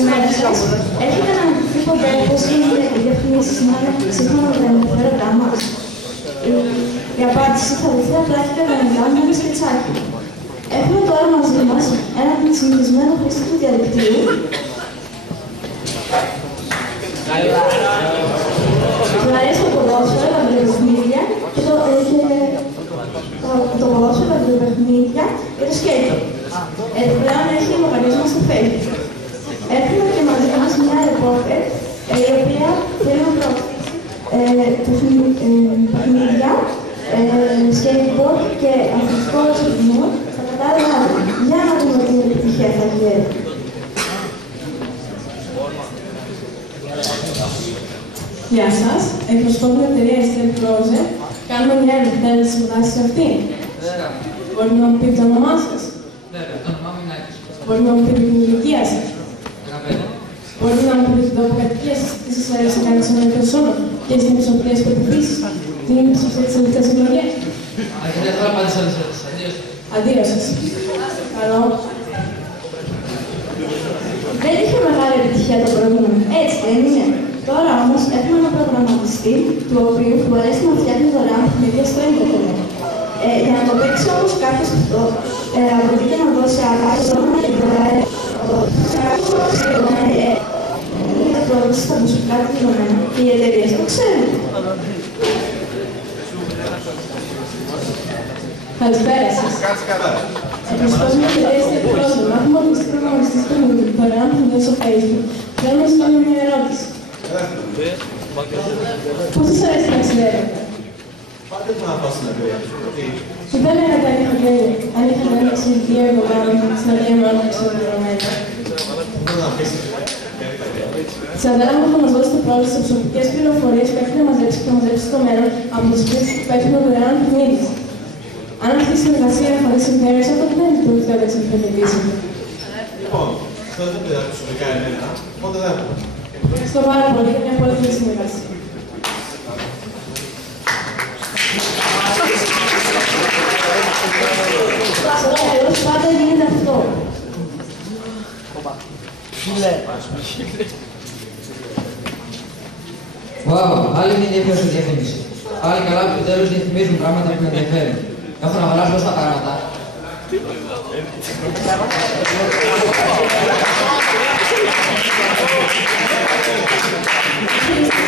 Καλημέρα σας. Έχετε αναμετρηθεί ποτέ πώς γίνεται η διαφήμιση σύμφωνα με τα ενδιαφέροντά μας? Η απάντηση θα δοθεί απλά και κανονικά με ένα σκετσάκι. Έχουμε τώρα μαζί μας έναν συνηθισμένο χρήστη του διαδικτύου. Του αρέσει το ποδόσφαιρο, τα βιντεοπαιχνίδια και το ποδόσφαιρο, τα βιντεοπαιχνίδια και το σκέιτο. Επιπλέον έχει λογαριασμό στο Facebook. Έχουμε και μαζί μας μια ρεπόρτερ η οποία θέλει να προωθήσει παιχνίδια, skateboard και αθλητικό εξοπλισμό στα κατάλληλα. Για να δούμε την επιτυχία θα βγει. Γεια σας. Εκπροσωπώ την εταιρεία Estelle Closet. Κάνουμε μια ενδιαφέρουσα συμβάση σε αυτήν. Μπορείτε να μου πείτε το όνομά σας? Βέβαια, το όνομά μου είναι Άκης. Μπορείτε να μου πείτε την ηλικία σας? 15. Μπορείτε να μου πείτε την τόπο κατοικία σας? Τι σας αρέσει να κάνετε σε ένα περσόνο? Ποιες είναι οι προσωπικές πεποιθήσεις? Τι είναι η πλειοψηφία της ελληνικής επιλογής? Αρκετά τώρα απάντησα όλες τις ερωτήσεις. Αντίο σας. Αντίο σας. Καλό. Δεν είχε μεγάλη επιτυχία το προηγούμενο, έτσι δεν είναι? Τώρα όμως έχουμε ένα προγραμματιστή, του οποίου του αρέσει να φτιάχνει δωρεάν παιχνίδια στο ίντερνετ. Για να το παίξει όμως κάποιος αυτό, απαιτείται να δώσει άκρη και δωρεάν. Είναι πρόβληση στα προσωπικά του δεδομένα και οι εταιρείες το ξέρουν. Καλησπέρα σας. Εκπροσωπώ την εταιρεία Estelle Closet. Μάθημα ότι είστε προγραμματιστής των δωρεάν παιχνιδιών στο Facebook. Θέλω να σας κάνω μια ερώτηση. Πώς σας αρέσει να ξεδέρετε? Πάτε που να πάω στην εταιρεία. Και δεν λέγατε αν είχατε ανοίξει 2 εβδομάδες στην εταιρεία με όλα ξεδερωμένα. Θέλω να πεις. Σας αδέλαμε θα μας δώσετε πρόληψη σε προσωπικές πληροφορίες που έχετε μαζέψει και μαζέψει στο μέλλον από τις πλήσεις που παίρνουν δωρεάν παιχνίδι. Αν αυτή η συνεργασία χωρίς συμφέρειες, τότε δεν είναι το να εξυπηρετήσει. Λοιπόν, αυτό δεν πειράζει προσωπικά εμένα, οπότε δεν έχω. Ευχαριστώ πάρα πολύ για μια πολύ καλή συνεργασία. Στο τέλος πάντα γίνεται αυτό. Wow, άλλη μια ενδιαφέρουσα διαφήμιση. Πάλι καλά που τέλος διαφημίζουν πράγματα που με ενδιαφέρουν. Έχω να αγοράσω όλα τα πράγματα.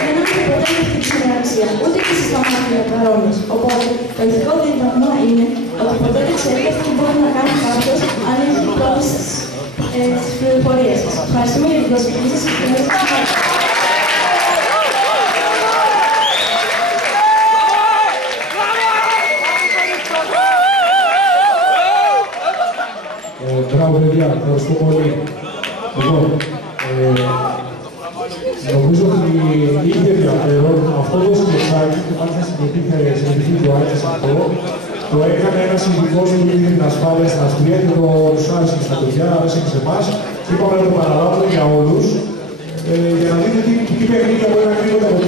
Δεν έχουμε ποτέ αυτή τη συνεργασία, ούτε και εσείς τα μάθημα παρόμοιες. Οπότε, το ηθικό δίδαγμα είναι ότι ποτέ δεν ξέρετε τι μπορεί να κάνει κάποιος αν έχει πρόσβαση στις πληροφορίες σας. Ευχαριστούμε για την προσοχή σας και την Μπράβο, παιδιά, ευχαριστώ πολύ. Λοιπόν, νομίζω ότι είχε ενδιαφέρον αυτό το σκετσάκι που μάλιστα συμμετείχε του άρεσε αυτό. Το έκανε ένας ειδικός που είχε την ασφάλεια στην Αυστρία και το άρεσε και στα παιδιά, άρεσε και σε εμάς. Και είπαμε να το παραλάβουμε για όλους, για να δείτε τι παιχνίδια μπορεί να κρύβονται από